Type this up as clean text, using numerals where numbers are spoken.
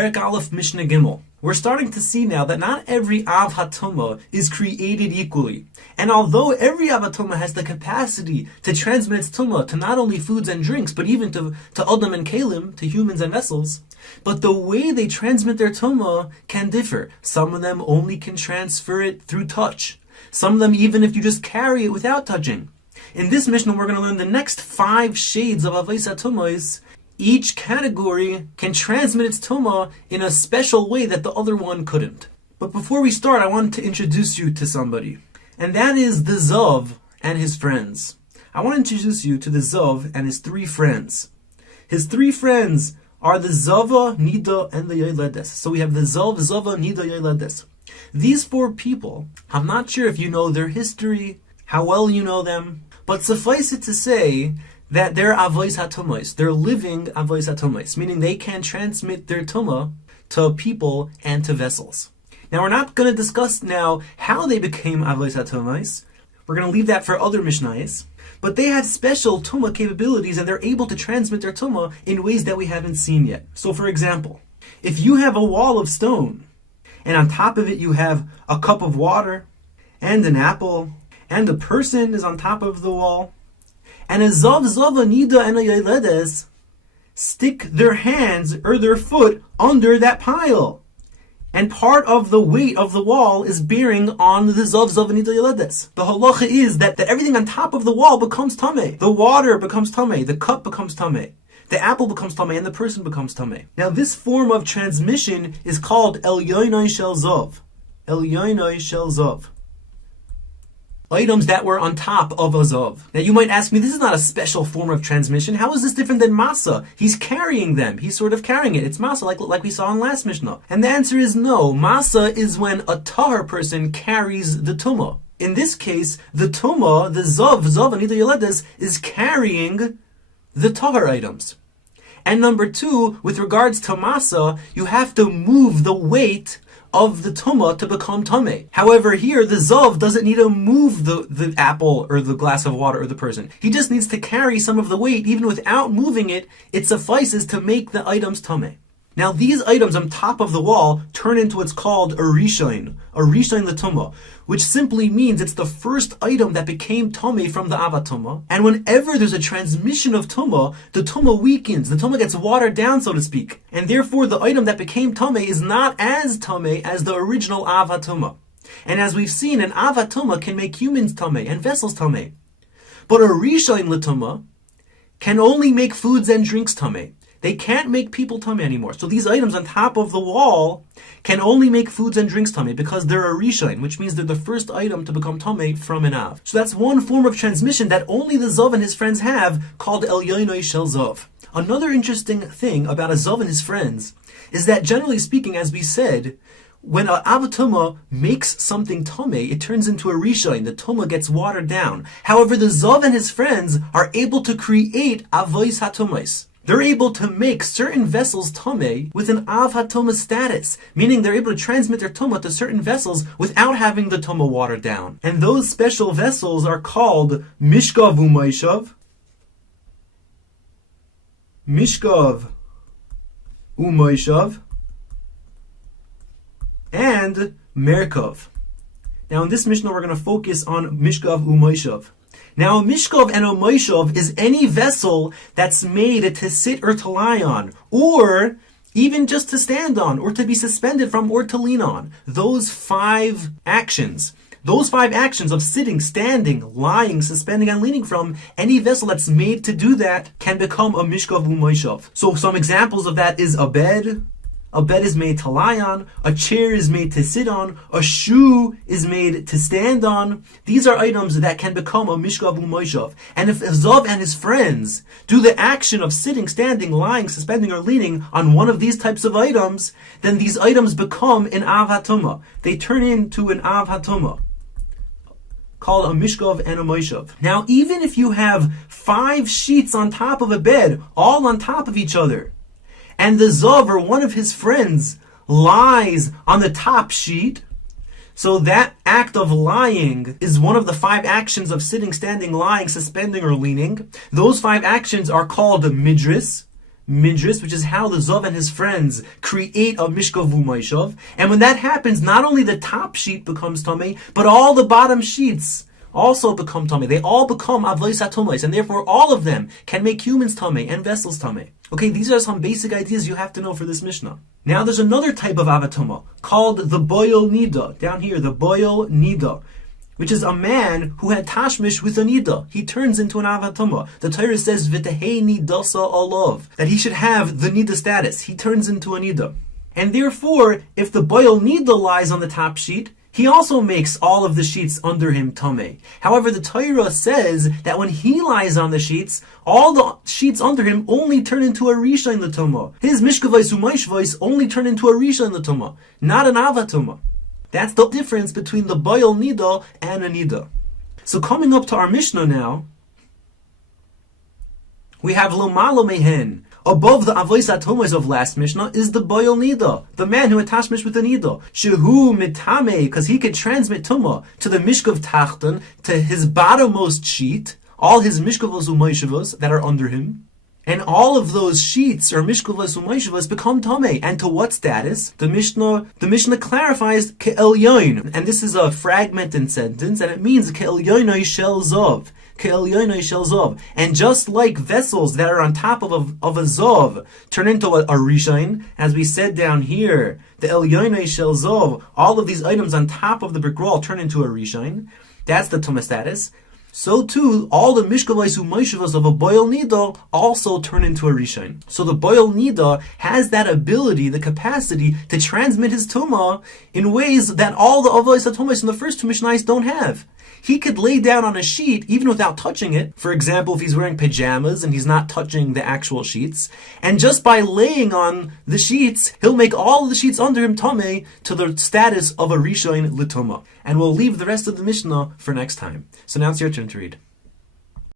Perek Aleph Mishna Gimel. We're starting to see now that not every Av HaTumah is created equally. And although every Av HaTumah has the capacity to transmit its Tumah to not only foods and drinks, but even to Adam and Keilim, to humans and vessels, but the way they transmit their Tumah can differ. Some of them only can transfer it through touch. Some of them even if you just carry it without touching. In this Mishnah, we're going to learn the next 5 shades of Avos HaTumahs. Each category can transmit its Tumah in a special way that the other one couldn't. But before we start, I wanted to introduce you to somebody. And that is the Zav and his friends. I want to introduce you to the Zav and his 3 friends. His 3 friends are the Zava, Needa, and the Yoledes. So we have the Zav, Zava, Needa, Yoledes. These 4 people, I'm not sure if you know their history, how well you know them, but suffice it to say that they're Avos HaTumahs. They're living Avos HaTumahs, meaning they can transmit their Tumah to people and to vessels. Now, we're not going to discuss now how they became Avos HaTumahs. We're going to leave that for other Mishnayos. But they have special Tumah capabilities, and they're able to transmit their Tumah in ways that we haven't seen yet. So, for example, if you have a wall of stone, and on top of it you have a cup of water, and an apple, and a person is on top of the wall, and a Zav, Zava, Needa, and a Yoledes stick their hands or their foot under that pile. And part of the weight of the wall is bearing on the Zav, Zava, Needa, Yoledes. The halacha is that everything on top of the wall becomes tameh. The water becomes tameh, the cup becomes tameh, the apple becomes tameh, and the person becomes tameh. Now this form of transmission is called Elyono shel Zav. Elyono shel Zav. Items that were on top of a Zav. Now you might ask me, this is not a special form of transmission. How is this different than Masa? He's carrying them. He's sort of carrying it. It's Masa, like we saw in last Mishnah. And the answer is no. Masa is when a Tahar person carries the Tumah. In this case, the Tumah, the Zav, Needa, Yoledes, is carrying the Tahar items. And number 2, with regards to Masa, you have to move the weight of the Tumah to become Tameh. However, here, the Zav doesn't need to move the apple or the glass of water or the person. He just needs to carry some of the weight. Even without moving it, it suffices to make the items Tameh. Now, these items on top of the wall turn into what's called a Rishon L'Tumah, which simply means it's the first item that became Tameh from the Av HaTumah. And whenever there's a transmission of Tumah, the Tumah weakens. The Tumah gets watered down, so to speak. And therefore, the item that became Tameh is not as Tameh as the original Av HaTumah. And as we've seen, an Av HaTumah can make humans Tameh and vessels Tameh. But a Rishon L'Tumah can only make foods and drinks Tameh. They can't make people tameh anymore. So these items on top of the wall can only make foods and drinks tameh because they're a rishon, which means they're the first item to become tameh from an av. So that's one form of transmission that only the Zav and his friends have, called Elyono shel Zav. Another interesting thing about a Zav and his friends is that, generally speaking, as we said, when an Av HaTumah makes something tameh, it turns into a rishon. The tumah gets watered down. However, the Zav and his friends are able to create avos hatumos. They're able to make certain vessels tameh with an Av HaTumah status, meaning they're able to transmit their tumah to certain vessels without having the tumah watered down. And those special vessels are called Mishkav U'Moishav, Mishkav U'Moishav, and Merkov. Now in this Mishnah we're going to focus on Mishkav U'Moishav. Now, a mishkav and a moishav is any vessel that's made to sit or to lie on, or even just to stand on, or to be suspended from, or to lean on. Those 5 actions of sitting, standing, lying, suspending, and leaning from, any vessel that's made to do that can become a mishkav u'moishav. So some examples of that is a bed. A bed is made to lie on, a chair is made to sit on, a shoe is made to stand on. These are items that can become a mishkav u'moishav. And if Zav and his friends do the action of sitting, standing, lying, suspending, or leaning on one of these types of items, then these items become an Av HaTumah. They turn into an Av HaTumah, called a mishkav and a moishav. Now, even if you have 5 sheets on top of a bed, all on top of each other, and the Zav or one of his friends lies on the top sheet, so that act of lying is one of the 5 actions of sitting, standing, lying, suspending, or leaning. Those 5 actions are called midris, midris, which is how the Zov and his friends create a Mishka Vumaishov. And when that happens, not only the top sheet becomes Tameh, but all the bottom sheets also become Tameh. They all become Avos HaTumos, and therefore all of them can make humans Tameh and vessels Tameh. Okay, these are some basic ideas you have to know for this Mishnah. Now there's another type of Avatuma called the Boel Needa. Down here, the Boel Needa, which is a man who had tashmish with a nida. He turns into an avatuma. The Torah says, V'tehei nidasa alav, that he should have the nida status. He turns into a nida. And therefore, if the Boel Needa lies on the top sheet, he also makes all of the sheets under him tameh. However, the Torah says that when he lies on the sheets, all the sheets under him only turn into a risha in the tumah. His mishkavais u'maishvais only turn into a risha in the tumah, not an avatuma. That's the difference between the Boel Needa and a Nida. So coming up to our Mishnah now, we have Lomalo Mehen. Above the Avos HaTumos of last Mishnah is the Boel Needa, the man who had tashmish with the Nida. Shehu mitame, because he could transmit Tumah to the Mishkav Tachton, to his bottommost sheet, all his Mishkavos u'Moishevos that are under him. And all of those sheets, or mishkavos u'moishevos, become tameh. And to what status? The Mishnah clarifies Elyono, and this is a fragmented sentence, and it means Elyono shel zov. Elyono shel zov. And just like vessels that are on top of a zov turn into a rishain, as we said down here, the Elyono shel zov, all of these items on top of the brick wall turn into a rishain. That's the tumah status. So too, all the mishkavos u'moishevos of a Boel Needa also turn into a rishain. So the Boel Needa has that ability, the capacity to transmit his tumah in ways that all the avos hatumos in the first two Mishnayos don't have. He could lay down on a sheet even without touching it. For example, if he's wearing pajamas and he's not touching the actual sheets, and just by laying on the sheets, he'll make all of the sheets under him tameh to the status of a rishain l'tumah. And we'll leave the rest of the Mishnah for next time. So now it's your turn to read.